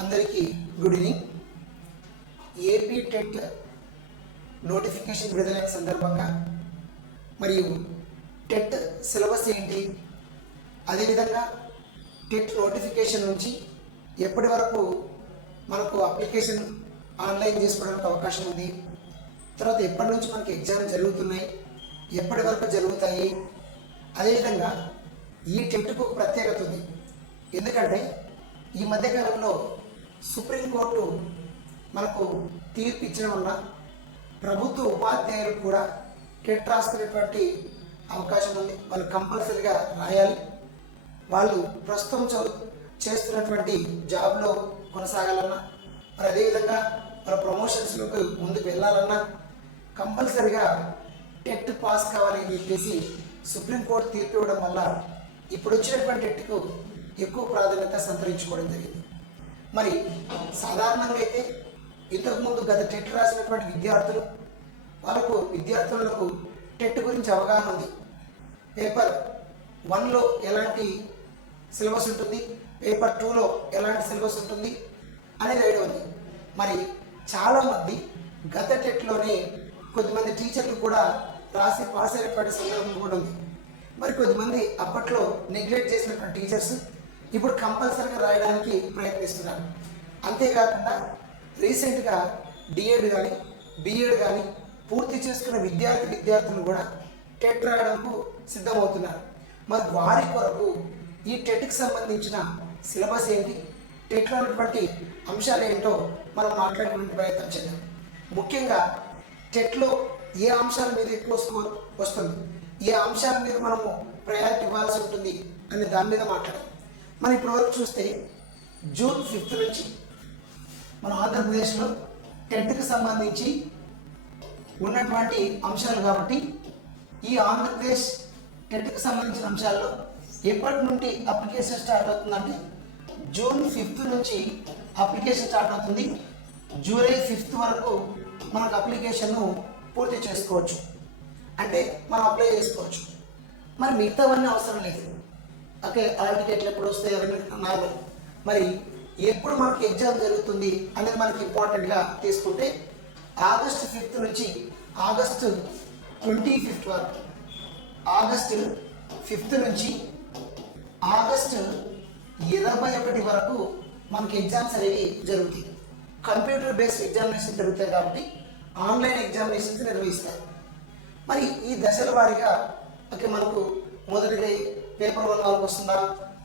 అందరికీ good evening. AP TET notification విడుదలైన సందర్భంగా మరియు టెట్ సిలబస్ ఏంటి, అదేవిధంగా టెట్ నోటిఫికేషన్ నుంచి ఎప్పటి వరకు మనకు అప్లికేషన్ ఆన్లైన్ చేసుకోవడానికి అవకాశం ఉంది, తర్వాత ఎప్పటి నుంచి మనకి ఎగ్జామ్ జరుగుతున్నాయి, ఎప్పటి వరకు జరుగుతాయి, అదేవిధంగా ఈ టెట్కు ఒక ప్రత్యేకత ఉంది. ఎందుకంటే ఈ మధ్యకాలంలో సుప్రీంకోర్టు మనకు తీర్పు ఇచ్చడం వల్ల ప్రభుత్వ ఉపాధ్యాయులు కూడా టెట్ రాసుకునేటువంటి అవకాశం ఉంది. వాళ్ళు కంపల్సరీగా రాయాలి. వాళ్ళు ప్రస్తుతం చేస్తున్నటువంటి జాబ్లో కొనసాగాలన్నా, మరి అదేవిధంగా వాళ్ళ ప్రమోషన్స్లోకి ముందుకు వెళ్ళాలన్నా కంపల్సరీగా టెట్ పాస్ కావాలని చెప్పేసి సుప్రీంకోర్టు తీర్పు ఇవ్వడం వల్ల ఇప్పుడు వచ్చినటువంటి టెట్కు ఎక్కువ ప్రాధాన్యత సంతరించుకోవడం జరిగింది. మరి సాధారణంగా అయితే ఇంతకుముందు గత టెట్ రాసినటువంటి విద్యార్థులకు టెట్ గురించి అవగాహన ఉంది. పేపర్ 1లో ఎలాంటి సిలబస్ ఉంటుంది, పేపర్ 2లో ఎలాంటి సిలబస్ ఉంటుంది అనేది ఐడియా ఉంది. మరి చాలామంది గత టెట్లోనే కొద్దిమంది టీచర్లు కూడా రాసి పాస్ అయినటువంటి సందర్భం కూడా ఉంది. మరి కొద్దిమంది అప్పట్లో నెగ్లెక్ట్ చేసినటువంటి టీచర్స్ ఇప్పుడు కంపల్సరీగా రాయడానికి ప్రయత్నిస్తున్నారు. అంతేకాకుండా రీసెంట్గా డిఎడ్ కానీ బిఎడ్ కానీ పూర్తి చేసుకున్న విద్యార్థులు కూడా టెట్ రాయడానికి సిద్ధమవుతున్నారు. మరి వారి కొరకు ఈ టెట్కి సంబంధించిన సిలబస్ ఏంటి, టెట్లో ఉన్నటువంటి అంశాలు ఏంటో మనం మాట్లాడుకునే ప్రయత్నం చేద్దాం. ముఖ్యంగా టెట్లో ఏ అంశాల మీద ఎక్కువ స్కోర్ వస్తుంది, ఏ అంశాల మీద మనము ప్రయారిటీ ఇవ్వాల్సి ఉంటుంది అనే దాని మీద మాట్లాడాలి. మనం ఇప్పటివరకు చూస్తే జూన్ 5 నుంచి మన ఆంధ్రప్రదేశ్లో టెట్కి సంబంధించి ఉన్నటువంటి అంశాలు కాబట్టి ఈ ఆంధ్రప్రదేశ్ టెట్కి సంబంధించిన అంశాల్లో ఎప్పటి నుండి అప్లికేషన్ స్టార్ట్ అవుతుందంటే జూన్ 5 నుంచి అప్లికేషన్ స్టార్ట్ అవుతుంది. జూలై 5 వరకు మనకు అప్లికేషన్ను పూర్తి చేసుకోవచ్చు, అంటే మనం అప్లై చేసుకోవచ్చు. మరి మిగతావన్నీ అవసరం లేదు. ఓకే, ఆల్ టికెట్లు ఎప్పుడు వస్తాయి అవన్నీ నార్మల్. మరి ఎప్పుడు మనకి ఎగ్జామ్ జరుగుతుంది అనేది మనకి ఇంపార్టెంట్గా తీసుకుంటే ఆగస్టు 5 నుంచి ఆగస్టు 25 వరకు, ఆగస్టు 5 నుంచి ఆగస్టు 21 వరకు మనకి ఎగ్జామ్స్ అనేవి జరుగుతాయి. కంప్యూటర్ బేస్డ్ ఎగ్జామినేషన్ జరుగుతాయి కాబట్టి ఆన్లైన్ ఎగ్జామినేషన్స్ నిర్వహిస్తారు. మరి ఈ దశల వారీగా ఓకే మనకు మొదటిగా పేపర్ 1 వాళ్ళకి వస్తుందా,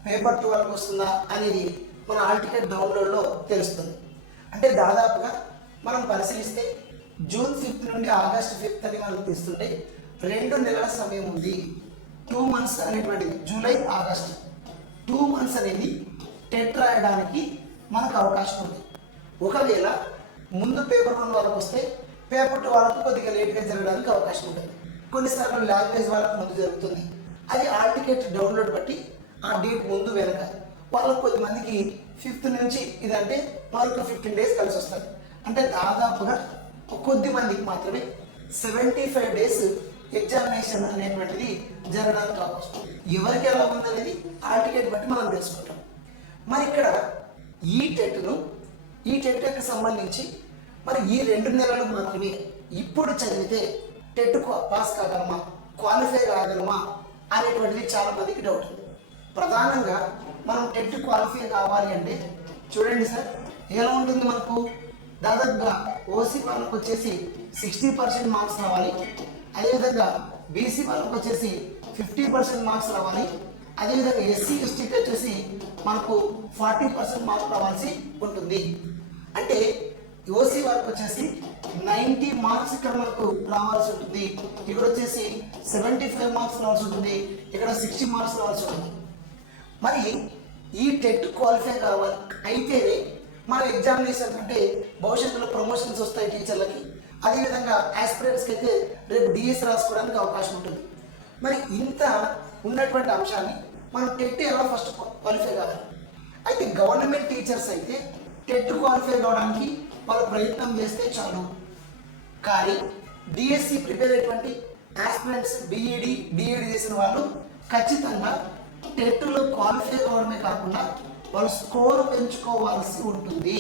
పేపర్ 2 వాళ్ళకి వస్తుందా అనేది మన ఆల్ టికెట్ డౌన్లోడ్లో తెలుస్తుంది. అంటే దాదాపుగా మనం పరిశీలిస్తే జూన్ 5 నుండి ఆగస్టు 5 అని మనం తీస్తుంటే 2 నెలల సమయం ఉంది. 2 months అనేటువంటిది, జూలై ఆగస్టు 2 months అనేది టెట్ రాయడానికి మనకు అవకాశం ఉంది. ఒకవేళ ముందు పేపర్ 1 వాళ్ళకి వస్తే పేపర్ 2 వాళ్ళకు కొద్దిగా లేట్గా జరగడానికి అవకాశం ఉంటుంది. కొన్నిసార్లు లాంగ్వేజ్ వాళ్ళకు ముందు జరుగుతుంది. అది ఆల్ టికెట్ డౌన్లోడ్ బట్టి ఆ డేట్ ముందు వెనక వాళ్ళకు కొద్దిమందికి 5th నుంచి ఇదంటే మరొక 15 days కలిసి వస్తుంది. అంటే దాదాపుగా కొద్ది మందికి మాత్రమే 75 days ఎగ్జామినేషన్ అనేటువంటిది జరగడానికి అవకాశం. ఎవరికి ఎలా ఉందనేది ఆల్ టికెట్ బట్టి మనం తెలుసుకుంటాం. మరి ఇక్కడ ఈ టెట్కి సంబంధించి మరి ఈ 2 నెలలు మాత్రమే ఇప్పుడు చదివితే టెట్ పాస్ కాగలమా, క్వాలిఫై కాగలమా అనేటువంటిది చాలా మందికి డౌట్ ఉంది. ప్రధానంగా మనం టెట్ క్వాలిఫై కావాలి అంటే చూడండి సార్, ఎలా ఉంటుంది మనకు దాదాపుగా ఓసీ వాళ్ళకు వచ్చేసి 60% మార్క్స్ రావాలి, అదేవిధంగా బీసీ వాళ్ళకు వచ్చేసి 50% మార్క్స్ రావాలి, అదేవిధంగా ఎస్సీ ఎస్టీకి వచ్చేసి మనకు 40% మార్క్స్ రావాల్సి ఉంటుంది. అంటే ఓసీ వాళ్ళకి వచ్చేసి 90 మార్క్స్ ఇక్కడ మనకు రావాల్సి ఉంటుంది, ఇక్కడ వచ్చేసి 75 మార్క్స్ రావాల్సి ఉంటుంది, ఇక్కడ 60 మార్క్స్ రావాల్సి ఉంటుంది. మరి ఈ టెట్ క్వాలిఫై కావాలి అయితేనే మన ఎగ్జామినేషన్ అంటే భవిష్యత్తులో ప్రమోషన్స్ వస్తాయి టీచర్లకి, అదేవిధంగా ఆస్పిరెంట్స్కి అయితే రేపు డిఎస్ రాసుకోవడానికి అవకాశం ఉంటుంది. మరి ఇంత ఉన్నటువంటి అంశాన్ని మనం టెట్ ఎలా ఫస్ట్ క్వాలిఫై కావాలి. అయితే గవర్నమెంట్ టీచర్స్ అయితే టెట్ క్వాలిఫై కావడానికి వాళ్ళు ప్రయత్నం చేస్తే చాలు. కానీ డిఎస్సి ప్రిపేర్ అయ్యేటువంటి ఆస్పిరెంట్స్ డిఈడి చేసిన వాళ్ళు ఖచ్చితంగా టెట్లో క్వాలిఫై కావడమే కాకుండా వాళ్ళు స్కోర్ పెంచుకోవాల్సి ఉంటుంది.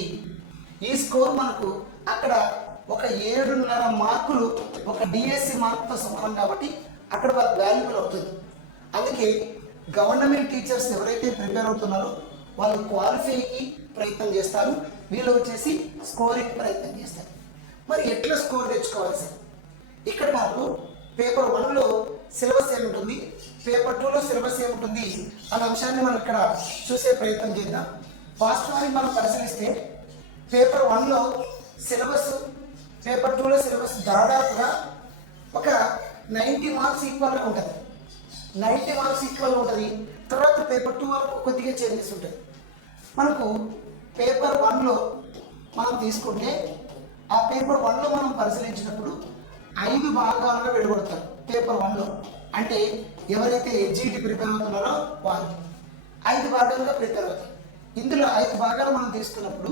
ఈ స్కోర్ మనకు అక్కడ ఒక 7.5 మార్కులు ఒక డిఎస్సి మార్కుతో సమానం కాబట్టి అక్కడ వాళ్ళకి వాల్యుబుల్ అవుతుంది. అందుకే గవర్నమెంట్ టీచర్స్ ఎవరైతే ప్రిపేర్ అవుతున్నారో వాళ్ళు క్వాలిఫైకి ప్రయత్నం చేస్తారు, వీళ్ళు వచ్చేసి స్కోరింగ్ ప్రయత్నం చేస్తారు. మరి ఎట్లా స్కోర్ తెచ్చుకోవాలి సార్? ఇక్కడ మనకు పేపర్ 1లో సిలబస్ ఏముంటుంది, పేపర్ 2లో సిలబస్ ఏముంటుంది అనే అంశాన్ని మనం ఇక్కడ చూసే ప్రయత్నం చేద్దాం. వాస్తవానికి మనం పరిశీలిస్తే పేపర్ 1లో సిలబస్, పేపర్ 2లో సిలబస్ దాదాపుగా ఒక 90 మార్క్స్ ఈక్వల్గా ఉంటుంది. 90 మార్క్స్ ఈక్వల్గా ఉంటుంది. తర్వాత పేపర్ 2 వరకు కొద్దిగా చేంజెస్ ఉంటుంది. మనకు పేపర్ 1లో మనం తీసుకుంటే ఆ పేపర్ 1లో మనం పరిశీలించినప్పుడు 5 భాగాలుగా విడగొడతారు పేపర్ 1లో. అంటే ఎవరైతే ఎస్జిటి ప్రిపేర్ అవుతున్నారో వాళ్ళు 5 భాగాలుగా ప్రిపేర్ అవుతారు. ఇందులో 5 భాగాలు మనం తీసుకున్నప్పుడు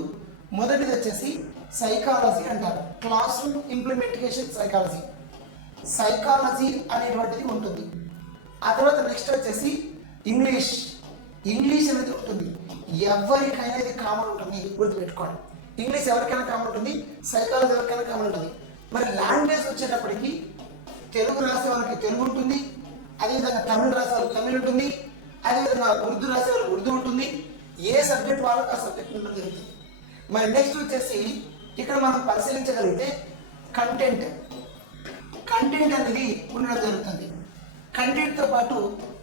మొదటిది వచ్చేసి సైకాలజీ అంటారు, class room implementation psychology. Psychology అనేటువంటిది ఉంటుంది. ఆ తర్వాత నెక్స్ట్ వచ్చేసి ఇంగ్లీష్ అనేది ఉంటుంది. ఎవరికైనా ఇది కామన్ ఉంటుంది, గుర్తుపెట్టుకోండి. ఇంగ్లీష్ ఎవరికైనా కామన్ ఉంటుంది, సైకాలజీ ఎవరికైనా కామన్ ఉంటుంది. మరి లాంగ్వేజ్ వచ్చేటప్పటికి తెలుగు రాసే వాళ్ళకి తెలుగు ఉంటుంది, అదేవిధంగా తమిళ రాసే వాళ్ళకి తమిళ్ ఉంటుంది, అదేవిధంగా ఉర్దూ రాసే వాళ్ళకి ఉర్దూ ఉంటుంది. ఏ సబ్జెక్ట్ వాళ్ళకి ఆ సబ్జెక్ట్ ఉండడం జరుగుతుంది. మరి నెక్స్ట్ వచ్చేసి ఇక్కడ మనం పరిశీలించగలిగితే కంటెంట్ అనేది ఉండడం జరుగుతుంది. కంటెంట్తో పాటు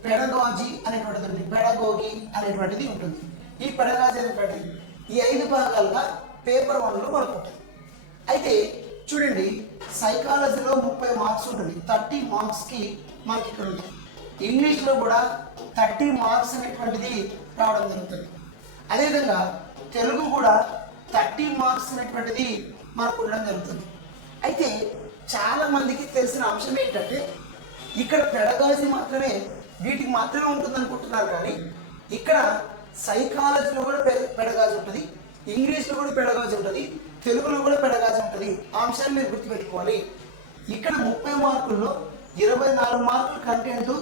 పెడగాజీ అనేటువంటిది ఉంటుంది, పెడగోగి అనేటువంటిది ఉంటుంది. ఈ పెడగాజీ అనేటువంటిది ఈ 5 భాగాలుగా పేపర్ 1లో మనకు ఉంటుంది. అయితే చూడండి, సైకాలజీలో 30 మార్క్స్ ఉంటుంది, 30 మార్క్స్కి మనకి ఇక్కడ ఉంటుంది. ఇంగ్లీష్లో కూడా 30 మార్క్స్ అనేటువంటిది రావడం జరుగుతుంది. అదేవిధంగా తెలుగు కూడా 30 మార్క్స్ అనేటువంటిది మనకు ఉండడం జరుగుతుంది. అయితే చాలా మందికి తెలిసిన అంశం ఏంటంటే ఇక్కడ పెడగాజీ మాత్రమే వీటికి మాత్రమే ఉంటుంది అనుకుంటున్నారు, కానీ ఇక్కడ సైకాలజీలో కూడా పెడగాజీ ఉంటుంది, ఇంగ్లీష్లో కూడా పెడగాజీ ఉంటుంది, తెలుగులో కూడా పెడగాజీ ఉంటుంది. ఆ అంశాన్ని మీరు గుర్తుపెట్టుకోవాలి. ఇక్కడ 30 మార్కుల్లో 24 మార్కులు కంటెంట్,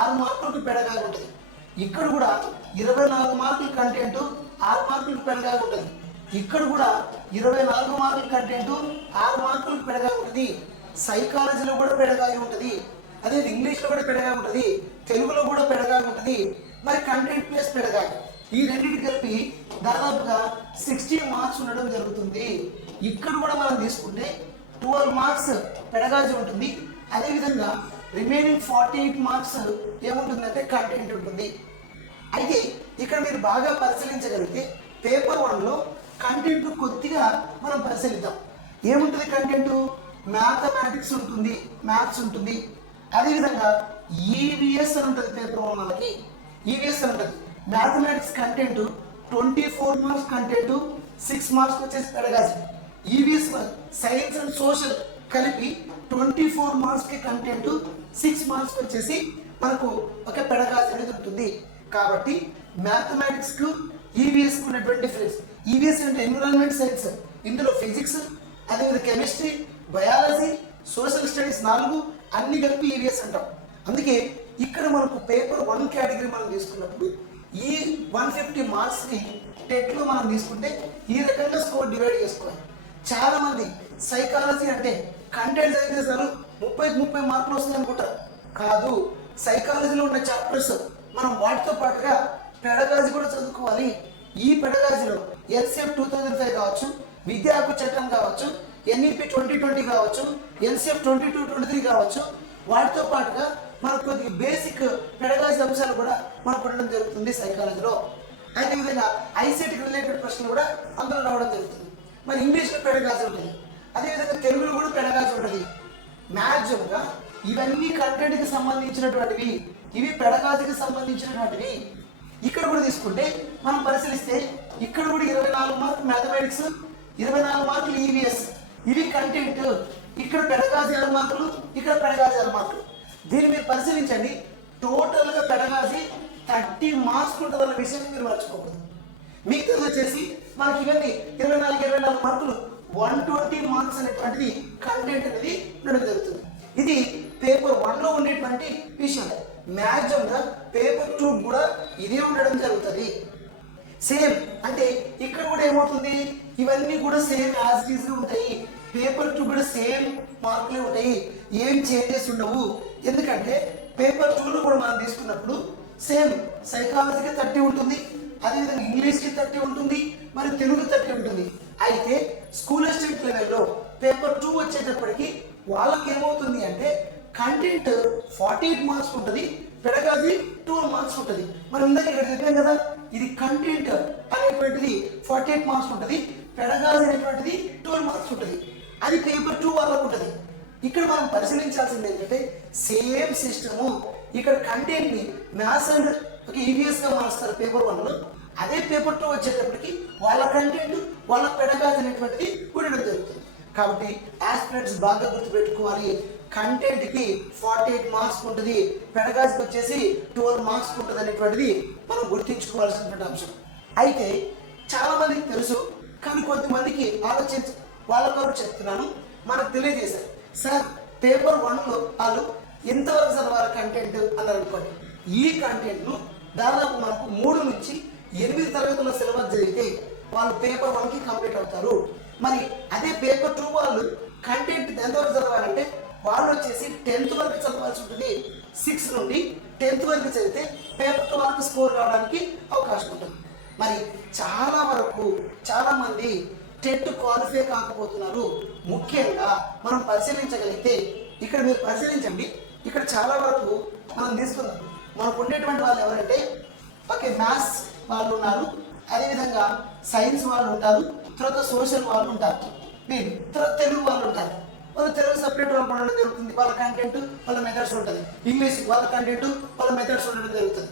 6 మార్కులకు పెడగాజీ ఉంటుంది. ఇక్కడ కూడా 24 మార్కులు కంటెంట్, 6 మార్కులకు పెడగాజీ ఉంటుంది. ఇక్కడ కూడా 24 మార్కుల కంటెంట్, 6 మార్కులకు పెడగాజీ ఉంటుంది. సైకాలజీలో కూడా పెడగాజీ ఉంటుంది, అదే ఇంగ్లీష్లో కూడా పెడగాజీ ఉంటుంది, తెలుగులో కూడా పెడగాజీ ఉంటుంది. మరి కంటెంట్ ప్లస్ పెడగాజీ ఈ రెండింటి కలిపి దాదాపుగా 60 మార్క్స్ ఉండడం జరుగుతుంది. ఇక్కడ కూడా మనం తీసుకుంటే 12 మార్క్స్ పెడగాజీ ఉంటుంది. అదేవిధంగా రిమైనింగ్ 48 మార్క్స్ ఏముంటుందంటే కంటెంట్ ఉంటుంది. అయితే ఇక్కడ మీరు బాగా పరిశీలించగలిగితే పేపర్ 1లో కంటెంట్ కొద్దిగా మనం పరిశీలిద్దాం. ఏముంటుంది కంటెంట్? మ్యాథమెటిక్స్ ఉంటుంది, మ్యాథ్స్ ఉంటుంది, అదేవిధంగా ఈవీఎస్ అని ఉంటుంది. పేపర్ 1 మనకి ఈవీఎస్ అని ఉంటుంది. Mathematics content 24 marks content, 6 marks వచ్చేసి pedagogy. EVS science and social కలిపి 24 మార్క్స్కి కంటెంట్, 6 మార్క్స్ వచ్చేసి మనకు ఒక పెడగాజీ అనేది ఉంటుంది. కాబట్టి మ్యాథమెటిక్స్కు ఈవీఎస్కు ఉన్నటువంటి డిఫరెన్స్, ఈవీఎస్ అంటే ఎన్విరాన్మెంట్ సైన్స్, ఇందులో ఫిజిక్స్, అదేవిధంగా కెమిస్ట్రీ, బయాలజీ, సోషల్ స్టడీస్ 4 అన్ని కలిపి ఈవీఎస్ అంటాం. అందుకే ఇక్కడ మనకు పేపర్ 1 కేటగిరీ మనం తీసుకున్నప్పుడు ఈ 150 మార్క్స్ని టెట్లో మనం తీసుకుంటే ఈ రకంగా స్కోర్ డివైడ్ చేసుకోవాలి. చాలామంది సైకాలజీ అంటే కంటెంట్ చదివితే సార్ 30 మార్కులు వస్తుంది అనుకుంటారు. కాదు, సైకాలజీలో ఉన్న చాప్టర్స్ మనం వాటితో పాటుగా పెడగాజీ కూడా చదువుకోవాలి. ఈ పెడగాజీలో ఎన్సీఎఫ్ 2005 కావచ్చు, విద్యా హక్కు చట్టం కావచ్చు, ఎన్ఈపి 2020 కావచ్చు, ఎన్సీఎఫ్ 22-23 కావచ్చు, వాటితో పాటుగా మనకు కొద్దిగా బేసిక్ పెడగాజీ అంశాలు కూడా మనకు ఉండడం జరుగుతుంది సైకాలజీలో. అదేవిధంగా ఐసీటీకి రిలేటెడ్ ప్రశ్నలు కూడా అందులో రావడం జరుగుతుంది. మరి ఇంగ్లీష్లో పెడగాజీ ఉంటుంది, అదేవిధంగా తెలుగులో కూడా పెడగాజీ ఉంటుంది. మ్యాక్సిమంగా ఇవన్నీ కంటెంట్కి సంబంధించినటువంటివి, ఇవి పెడగాజీకి సంబంధించినటువంటివి. ఇక్కడ కూడా తీసుకుంటే మనం పరిశీలిస్తే ఇక్కడ కూడా 24 మార్కులు మ్యాథమెటిక్స్, 24 మార్కులు ఈవీఎస్, ఇవి కంటెంట్. ఇక్కడ పెడగాజీ 6 మార్కులు, ఇక్కడ పెడగాజీ 6 మార్కులు. దీన్ని మీరు పరిశీలించండి. టోటల్గా పెడగాజీ 30 మార్క్స్ ఉంటుందన్న విషయాన్ని మీరు మర్చిపోకూడదు. మిగతా వచ్చేసి మనకి ఇవన్నీ 24 మార్కులు, 120 మార్క్స్ అనేటువంటిది కంటెంట్ అనేది ఉండడం జరుగుతుంది. ఇది పేపర్ 1లో ఉండేటువంటి విషయం. మ్యాక్సిమంగా పేపర్ 2 కూడా ఇదే ఉండడం జరుగుతుంది. సేమ్ అంటే ఇక్కడ కూడా ఏమవుతుంది, ఇవన్నీ కూడా సేమ్ యాజ్ ఇట్ ఈస్ గా ఉంటాయి. పేపర్ 2 కూడా సేమ్ మార్కులే ఉంటాయి, ఏం చేంజెస్ ఉండవు. ఎందుకంటే పేపర్ 2లో కూడా మనం తీసుకున్నప్పుడు సేమ్ సైకాలజీకి 30 ఉంటుంది, అదేవిధంగా ఇంగ్లీష్కి 30 ఉంటుంది, మరి తెలుగు 30 ఉంటుంది. అయితే స్కూల్ అసిస్టెంట్ లెవెల్లో పేపర్ 2 వచ్చేటప్పటికి వాళ్ళకి ఏమవుతుంది అంటే కంటెంట్ 48 మార్క్స్ ఉంటుంది, పెడగాజీ 12 మార్క్స్ ఉంటుంది. మరి ఇందాక ఇక్కడ చెప్పాం కదా, ఇది కంటెంట్ అనేటువంటిది 48 మార్క్స్ ఉంటుంది, పెడగాజీ అనేటువంటిది 12 మార్క్స్ ఉంటుంది. అది పేపర్ 2 వాళ్ళకు ఉంటుంది. ఇక్కడ మనం పరిశీలించాల్సింది ఏంటంటే సేమ్ సిస్టము, ఇక్కడ కంటెంట్ ని మ్యాథ్స్ అండ్ ఈవీఎస్ గా మారుస్తారు పేపర్ 1లో. అదే పేపర్ 2 వచ్చేటప్పటికి వాళ్ళ కంటెంట్ వాళ్ళ పెడగాజీ అనేటువంటిది ఉండడం జరుగుతుంది. కాబట్టి ఆస్పిరెంట్స్ బాగా గుర్తుపెట్టుకోవాలి, కంటెంట్ కి 48 మార్క్స్ ఉంటుంది, పెడగాజీకి వచ్చేసి 12 మార్క్స్ ఉంటుంది అనేటువంటిది మనం గుర్తించుకోవాల్సినటువంటి అంశం. అయితే చాలా మందికి తెలుసు, కానీ కొంతమందికి వాళ్ళకు చెప్తున్నాను, మనకు తెలియజేశారు. సార్ పేపర్ 1లో వాళ్ళు ఎంతవరకు చదవాలి కంటెంట్ అన్నారు అనుకోండి. ఈ కంటెంట్ను దాదాపు మనకు 3 నుంచి 8 తరగతుల సిలబస్ జరిగితే వాళ్ళు పేపర్ 1కి కంప్లీట్ అవుతారు. మరి అదే పేపర్ 2 వాళ్ళు కంటెంట్ ఎంతవరకు చదవాలంటే వాళ్ళు వచ్చేసి 10th వరకు చదవాల్సి ఉంటుంది. 6 నుండి 10th వరకు చదివితే పేపర్ 2 వరకు స్కోర్ రావడానికి అవకాశం ఉంటుంది. మరి చాలా మంది టెట్ క్వాలిఫై కాకపోతున్నారు. ముఖ్యంగా మనం పరిశీలించగలిగితే ఇక్కడ మీరు పరిశీలించండి, ఇక్కడ చాలా వరకు మనం తీసుకుందాం. మనకు ఉండేటువంటి వాళ్ళు ఎవరంటే మ్యాథ్స్ వాళ్ళు ఉన్నారు, అదేవిధంగా సైన్స్ వాళ్ళు ఉంటారు, తర్వాత సోషల్ వాళ్ళు ఉంటారు, తర్వాత తెలుగు వాళ్ళు ఉంటారు. వాళ్ళు తెలుగు సపరేట్ వాళ్ళు ఉండడం జరుగుతుంది, వాళ్ళ కంటెంట్ వాళ్ళ మెథడ్స్ ఉంటుంది. ఇంగ్లీష్ వాళ్ళ కంటెంట్ వాళ్ళ మెథడ్స్ ఉండడం జరుగుతుంది.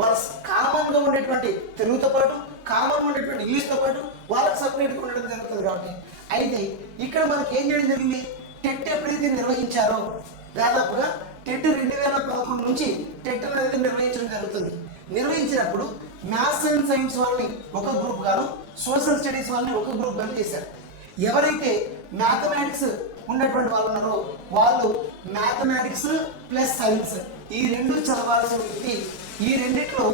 వాళ్ళ కామన్గా ఉండేటువంటి తెలుగుతో పాటు కామన్గా ఉండేటువంటి ఇంగ్లీష్తో పాటు వాళ్ళకి సపరేట్గా ఉండడం జరుగుతుంది. కాబట్టి అయితే ఇక్కడ మనకి ఏం చేయడం జరిగింది, టెట్ ఎప్పుడైతే నిర్వహించారో దాదాపుగా టెట్ 2011 నుంచి టెట్ అనేది నిర్వహించడం జరుగుతుంది. నిర్వహించినప్పుడు మ్యాథ్స్ అండ్ సైన్స్ వాళ్ళని ఒక గ్రూప్ గాను, సోషల్ స్టడీస్ వాళ్ళని ఒక గ్రూప్ గాను చేశారు. ఎవరైతే మ్యాథమెటిక్స్ ఉన్నటువంటి వాళ్ళు ఉన్నారో వాళ్ళు మ్యాథమెటిక్స్ ప్లస్ సైన్స్ ఈ రెండు చదవాల్సి ఉంటుంది. ఈ రెండిట్లో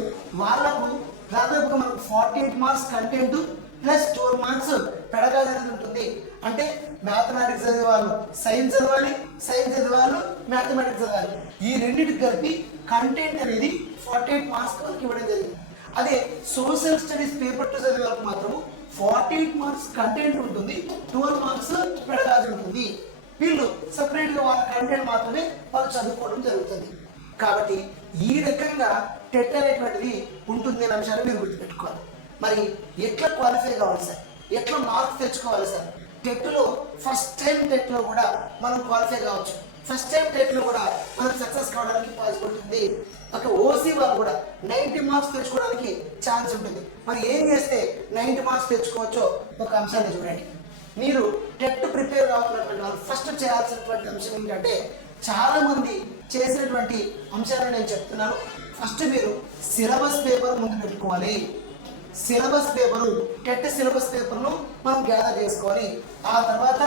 వాళ్ళకు దాదాపుగా మనకు 48 marks content plus 12 marks pedagogy అనేది ఉంటుంది. అంటే మ్యాథమెటిక్స్ చదివే వాళ్ళు సైన్స్ చదవాలి, సైన్స్ చదివే వాళ్ళు మ్యాథమెటిక్స్ చదవాలి. ఈ రెండింటికి కలిపి కంటెంట్ అనేది 48 మార్క్స్ వాళ్ళకి ఇవ్వడం జరిగింది. అదే సోషల్ స్టడీస్ పేపర్ 2 చదివే వాళ్ళకి మాత్రం 48 మార్క్స్ కంటెంట్ ఉంటుంది, 12 మార్క్స్ పెడగాజీ ఉంటుంది. వీళ్ళు సపరేట్గా వాళ్ళ కంటెంట్ మాత్రమే వాళ్ళు చదువుకోవడం జరుగుతుంది. కాబట్టి ఈ రకంగా టెట్ అనేటువంటిది ఉంటుంది అనే అంశాన్ని మీరు గుర్తుపెట్టుకోవాలి. మరి ఎట్లా క్వాలిఫై కావాలి సార్, ఎట్లా మార్క్స్ తెచ్చుకోవాలి సార్? టెట్లో ఫస్ట్ టైం టెట్లో కూడా మనం క్వాలిఫై కావచ్చు, ఫస్ట్ టైం టెట్లో కూడా మనం సక్సెస్ కావడానికి పాసిబుల్ ఉంటుంది. ఓసీ వాళ్ళు కూడా 90 మార్క్స్ తెచ్చుకోవడానికి ఛాన్స్ ఉంటుంది. మరి ఏం చేస్తే 90 మార్క్స్ తెచ్చుకోవచ్చో ఒక అంశాన్ని చూడండి. మీరు టెట్ ప్రిపేర్ కావాలన్నటువంటి వాళ్ళు ఫస్ట్ చేయాల్సినటువంటి అంశం ఏంటంటే చాలా మంది చేసినటువంటి అంశాలను నేను చెప్తున్నాను. ఫస్ట్ మీరు సిలబస్ పేపర్ ముందు పెట్టుకోవాలి. సిలబస్ పేపరు టెట్ సిలబస్ పేపర్ను మనం గ్యాదర్ చేసుకోవాలి. ఆ తర్వాత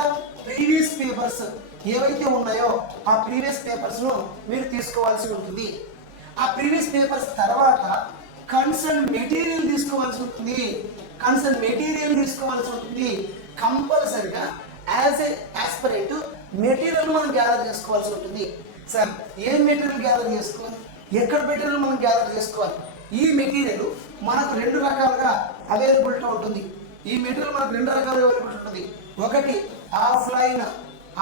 ప్రీవియస్ పేపర్స్ ఏవైతే ఉన్నాయో ఆ ప్రీవియస్ పేపర్స్ను మీరు తీసుకోవాల్సి ఉంటుంది. ఆ ప్రీవియస్ పేపర్స్ తర్వాత కన్సర్న్ మెటీరియల్ తీసుకోవాల్సి ఉంటుంది. కంపల్సరిగా యాజ్ ఏ ఆస్పిరెంట్ మెటీరియల్ మనం గ్యాదర్ చేసుకోవాల్సి ఉంటుంది. సార్ ఏం మెటీరియల్ గ్యాదర్ చేసుకోవాలి, ఎక్కడ మెటీరియల్ మనం గ్యాదర్ చేసుకోవాలి? ఈ మెటీరియల్ మనకు 2 రకాలుగా అవైలబిలిటీ ఉంటుంది. ఈ మెటీరియల్ మనకు 2 రకాలుగా అవైలబిలిటీ ఉంటుంది. ఒకటి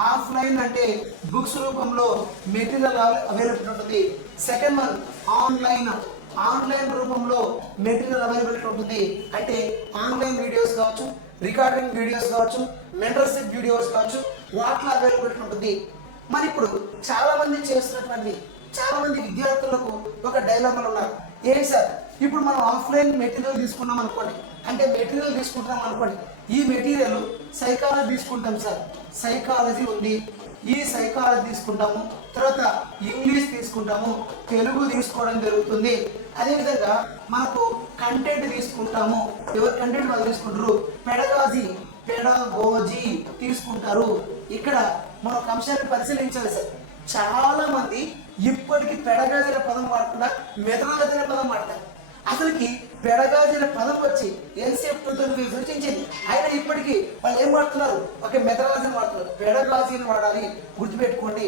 ఆఫ్లైన్ అంటే బుక్స్ రూపంలో మెటీరియల్ అవైలబిలిటీ ఉంటుంది. సెకండ్ వన్ ఆన్లైన్ రూపంలో మెటీరియల్ అవైలబిలిటీ ఉంటుంది. అంటే ఆన్లైన్ వీడియోస్ కావచ్చు, రికార్డింగ్ వీడియోస్ కావచ్చు, మెంటర్షిప్ వీడియోస్ కావచ్చు, వాటిలో అవైలబిలిటీ ఉంటుంది. మరి ఇప్పుడు చాలా మంది విద్యార్థులకు ఒక డైలమాలో ఉన్నారు. ఏంటి సార్, ఇప్పుడు మనం ఆఫ్లైన్ మెటీరియల్ తీసుకున్నాం అనుకోండి, ఈ మెటీరియల్ సైకాలజీ తీసుకుంటాం సార్, సైకాలజీ ఉంది, ఈ సైకాలజీ తీసుకుంటాము, తర్వాత ఇంగ్లీష్ తీసుకుంటాము, తెలుగు తీసుకోవడం జరుగుతుంది. అదేవిధంగా మనకు కంటెంట్ తీసుకుంటాము, ఎవరి కంటెంట్ వాళ్ళు తీసుకుంటారు, పెడగాజీ తీసుకుంటారు. ఇక్కడ మనం అంశాన్ని పరిశీలించాలి సార్. చాలా మంది ఇప్పటికీ పెడగాజీ అనే పదం వాడకుండా మెథడాలజీ అనే పదం వాడతారు. అసలుకి పెడగాజీ అనే పదం వచ్చి ఎన్సీఎఫ్ 2005 సూచించింది. అయినా ఇప్పటికీ వాళ్ళు ఏం వాడుతున్నారు, ఒక మెథడాలజీని వాడుతున్నారు. పెడగాజీని వాడాలి, గుర్తుపెట్టుకోండి.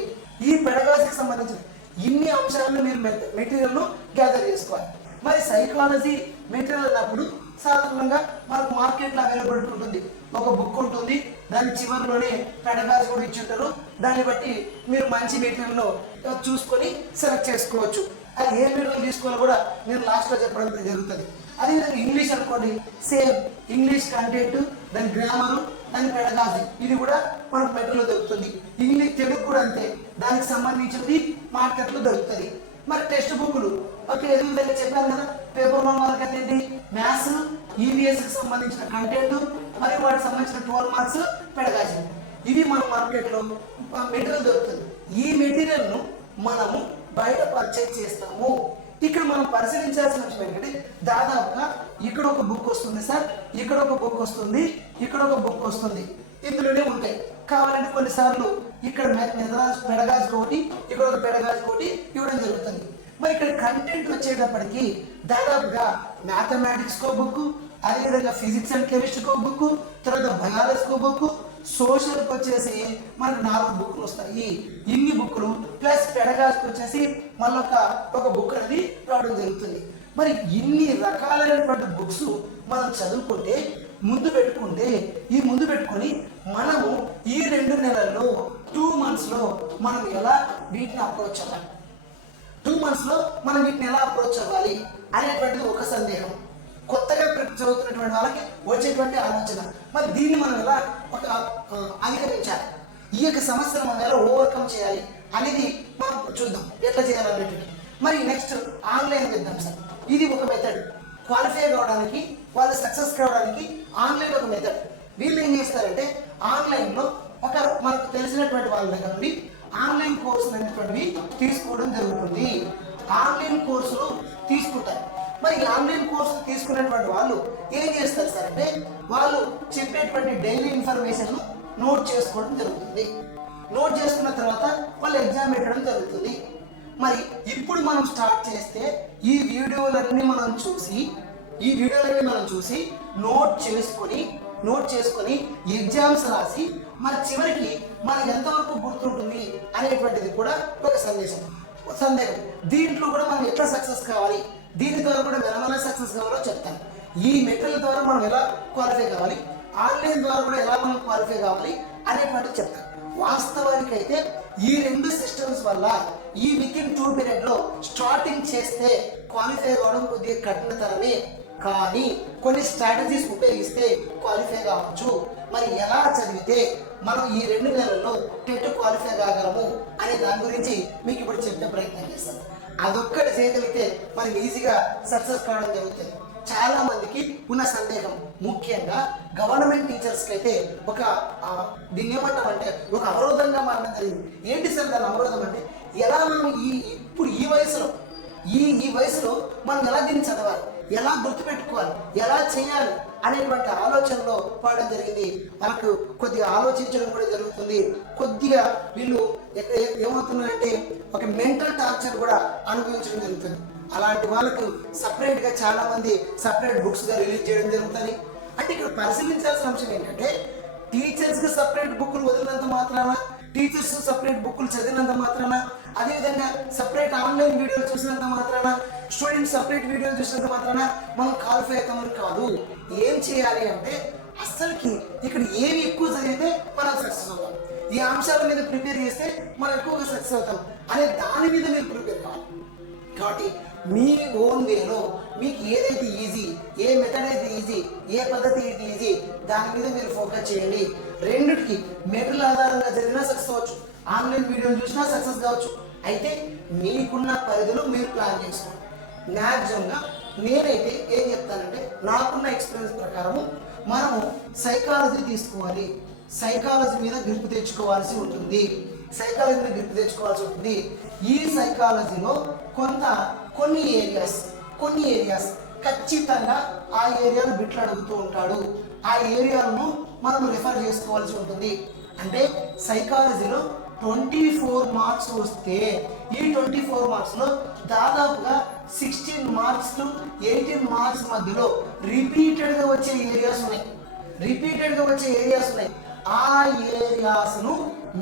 ఈ పెడగాజీకి సంబంధించిన ఇన్ని అంశాలను మీరు మెటీరియల్ను గ్యాదర్ చేసుకోవాలి. మరి సైకాలజీ మెటీరియల్ అన్నప్పుడు సాధారణంగా మనకు మార్కెట్లో అవైలబిలిటీ ఉంటుంది. ఒక బుక్ ఉంటుంది, దాని చివరిలోనే పెడగాజీ కూడా ఇచ్చి ఉంటారు. దాన్ని బట్టి మీరు మంచి మెటీరియల్ను చూసుకొని సెలెక్ట్ చేసుకోవచ్చు. అది ఏ మెటీరియల్ తీసుకోవాలో కూడా నేను లాస్ట్లో చెప్పడం జరుగుతుంది. అదేవిధంగా ఇంగ్లీష్ అనుకోండి, సేమ్ ఇంగ్లీష్ కంటెంట్, దాని గ్రామరు, దాని పెడగాజీ, ఇది కూడా మనకు మెటీరియల్ దొరుకుతుంది. ఇంగ్లీష్ తెలుగు కూడా అంతే, దానికి సంబంధించింది మార్కెట్లో దొరుకుతుంది. మరి టెక్స్ట్ బుక్లు ఓకే, ఎదుగుదల చెప్పాను కదా. పేపర్ 1 మార్క్ అంటే మ్యాథ్స్, ఈవీఎస్కి సంబంధించిన కంటెంట్ మరియు వాటికి సంబంధించిన 12 మార్క్స్ పెడగాజీ, ఇవి మన మార్కెట్లో మెటీరియల్ దొరుకుతుంది. ఈ మెటీరియల్ను మనము బయట పర్చేజ్ చేస్తాము. ఇక్కడ మనం పరిశీలించాల్సిన విషయం ఏంటంటే దాదాపుగా ఇక్కడ ఒక బుక్ వస్తుంది సార్, ఇక్కడ ఒక బుక్ వస్తుంది, ఇక్కడ ఒక బుక్ వస్తుంది, ఇందులోనే ఉంటాయి. కావాలంటే కొన్నిసార్లు ఇక్కడ పెడగాజీ ఒకటి, ఇక్కడ ఒక పెడగాజీ ఒకటి ఇవ్వడం జరుగుతుంది. మరి ఇక్కడ కంటెంట్ వచ్చేటప్పటికి దాదాపుగా మ్యాథమెటిక్స్కో బుక్, అదేవిధంగా ఫిజిక్స్ అండ్ కెమిస్ట్రీకో బుక్, తర్వాత బయాలజీకో బుక్, సోషల్కి వచ్చేసి మనకు 4 బుక్లు వస్తాయి. ఇన్ని బుక్లు ప్లస్ పెడగాజీకి వచ్చేసి మళ్ళీ ఒక బుక్ అనేది రావడం జరుగుతుంది. మరి ఇన్ని రకాలైనటువంటి బుక్స్ మనం చదువుకుంటే ముందు పెట్టుకొని మనము ఈ 2 నెలల్లో 2 మంత్స్లో మనం ఎలా వీటిని అప్రోచ్ అవ్వాలి, 2 మంత్స్లో మనం వీటిని ఎలా అప్రోచ్ అవ్వాలి అనేటువంటిది ఒక సందేహం. కొత్తగా చదువుతున్నటువంటి వాళ్ళకి వచ్చేటువంటి ఆలోచన. మరి దీన్ని మనం ఎలా అధిగమించాలి, ఈ యొక్క సమస్యను మనం ఎలా ఓవర్కమ్ చేయాలి అనేది మనం చూద్దాం, ఎట్లా చేయాలనేది. మరి నెక్స్ట్ ఆన్లైన్ చేద్దాం సార్. ఇది ఒక మెథడ్. క్వాలిఫై కావడానికి, వాళ్ళు సక్సెస్ కావడానికి ఆన్లైన్ ఒక మెథడ్. వీళ్ళు ఏం చేస్తారంటే ఆన్లైన్లో మనకు తెలిసినటువంటి వాళ్ళ దగ్గర నుండి ఆన్లైన్ కోర్సులు అనేటువంటివి తీసుకోవడం జరుగుతుంది. ఆన్లైన్ కోర్సులు తీసుకుంటారు. మరి ఆన్లైన్ కోర్సులు తీసుకునేటువంటి వాళ్ళు ఏం చేస్తారు సార్ అంటే వాళ్ళు చెప్పేటువంటి డైలీ ఇన్ఫర్మేషన్ నోట్ చేసుకోవడం జరుగుతుంది. నోట్ చేసుకున్న తర్వాత వాళ్ళు ఎగ్జామ్ పెట్టడం జరుగుతుంది. మరి ఇప్పుడు మనం స్టార్ట్ చేస్తే ఈ వీడియోలన్నీ మనం చూసి నోట్ చేసుకొని ఎగ్జామ్స్ రాసి మరి చివరికి మనకి ఎంతవరకు గుర్తుంటుంది అనేటువంటిది కూడా ఒక సందేహం. దీంట్లో కూడా మనం ఎట్లా సక్సెస్ కావాలి, దీని ద్వారా కూడా ఎలా సక్సెస్ కావాలో చెప్తాను. ఈ మెటీరియల్ ద్వారా మనం ఎలా క్వాలిఫై కావాలి, ఆన్లైన్ ద్వారా కూడా ఎలా మనం క్వాలిఫై కావాలి అనేటువంటిది చెప్తాను. వాస్తవానికి అయితే ఈ 2 సిస్టమ్స్ వల్ల ఈ వితిన్ 2 పీరియడ్లో స్టార్టింగ్ చేస్తే క్వాలిఫై కావడం కొద్దిగా కఠినతరమే, కానీ కొన్ని స్ట్రాటజీస్ ఉపయోగిస్తే క్వాలిఫై కావచ్చు. మరి ఎలా చదివితే మనం ఈ 2 నెలల్లో టెట్ క్వాలిఫై కాగలము అనే దాని గురించి మీకు ఇప్పుడు చెప్పే ప్రయత్నం చేస్తాను. అదొక్కటి చేయగలిగితే మనం ఈజీగా సక్సెస్ కావడం జరుగుతుంది. చాలా మందికి ఉన్న సందేహం, ముఖ్యంగా గవర్నమెంట్ టీచర్స్కి అయితే దీన్ని ఏమంటామంటే ఒక అవరోధంగా మారడం జరిగింది. ఏంటి సార్ దాని అవరోధం అంటే ఎలా మనం ఇప్పుడు ఈ వయసులో మనం ఎలా దీన్ని చదవాలి, ఎలా గుర్తుపెట్టుకోవాలి, ఎలా చేయాలి అనేటువంటి ఆలోచనలో పడడం జరిగింది. మనకు కొద్దిగా ఆలోచించడం కూడా జరుగుతుంది. కొద్దిగా వీళ్ళు ఏమవుతున్నారంటే ఒక మెంటల్ టార్చర్ కూడా అనుభవించడం జరుగుతుంది. అలాంటి వాళ్ళకు సపరేట్గా చాలా మంది సపరేట్ బుక్స్గా రిలీజ్ చేయడం జరుగుతుంది. అంటే ఇక్కడ పరిశీలించాల్సిన అంశం ఏంటంటే టీచర్స్కి సపరేట్ బుక్లు వదిలినంత మాత్రాన, టీచర్స్ సపరేట్ బుక్లు చదివినంత మాత్రాన, అదేవిధంగా సపరేట్ ఆన్లైన్ వీడియోలు చూసినంత మాత్రాన, స్టూడెంట్స్ సపరేట్ వీడియోలు చూసినంత మాత్రాన మనం క్వాలిఫై అవుతామని కాదు. ఏం చేయాలి అంటే అసలుకి ఇక్కడ ఏమి ఎక్కువ చదివితే మనం సక్సెస్ అవుతాం, ఈ అంశాల మీద ప్రిపేర్ చేస్తే మనం ఎక్కువగా సక్సెస్ అవుతాం అనే దాని మీద మీరు ప్రిపేర్ కావాలి. కాబట్టి మీ ఓన్ వేలో మీకు ఏదైతే ఈజీ, ఏ మెథడ్ అయితే ఈజీ, ఏ పద్ధతి అయితే ఈజీ దాని మీద మీరు ఫోకస్ చేయండి. రెండిటికి మెటీరియల్ ఆధారంగా జరిగినా సక్సెస్ అవ్వచ్చు, ఆన్లైన్ వీడియోలు చూసినా సక్సెస్ కావచ్చు. అయితే మీకున్న పరిధిలో మీరు ప్లాన్ చేసుకోండి. మ్యాక్సిమంగా నేనైతే ఏం చెప్తానంటే నాకున్న ఎక్స్పీరియన్స్ ప్రకారము మనము సైకాలజీ తీసుకోవాలి, సైకాలజీ మీద గ్రిప్ తెచ్చుకోవాల్సి ఉంటుంది. ఈ సైకాలజీలో కొన్ని ఏరియాస్ ఖచ్చితంగా ఆ ఏరియాను బిట్లు అడుగుతూ ఉంటాడు. ఆ ఏరియాలను మనం రిఫర్ చేసుకోవాల్సి ఉంటుంది. అంటే సైకాలజీలో 24 మార్క్స్ వస్తే ఈ 24 మార్క్స్లో దాదాపుగా 16 మార్క్స్ టు 18 మార్క్స్ మధ్యలో రిపీటెడ్గా వచ్చే ఏరియాస్ ఉన్నాయి. ఆ ఏరియాస్ను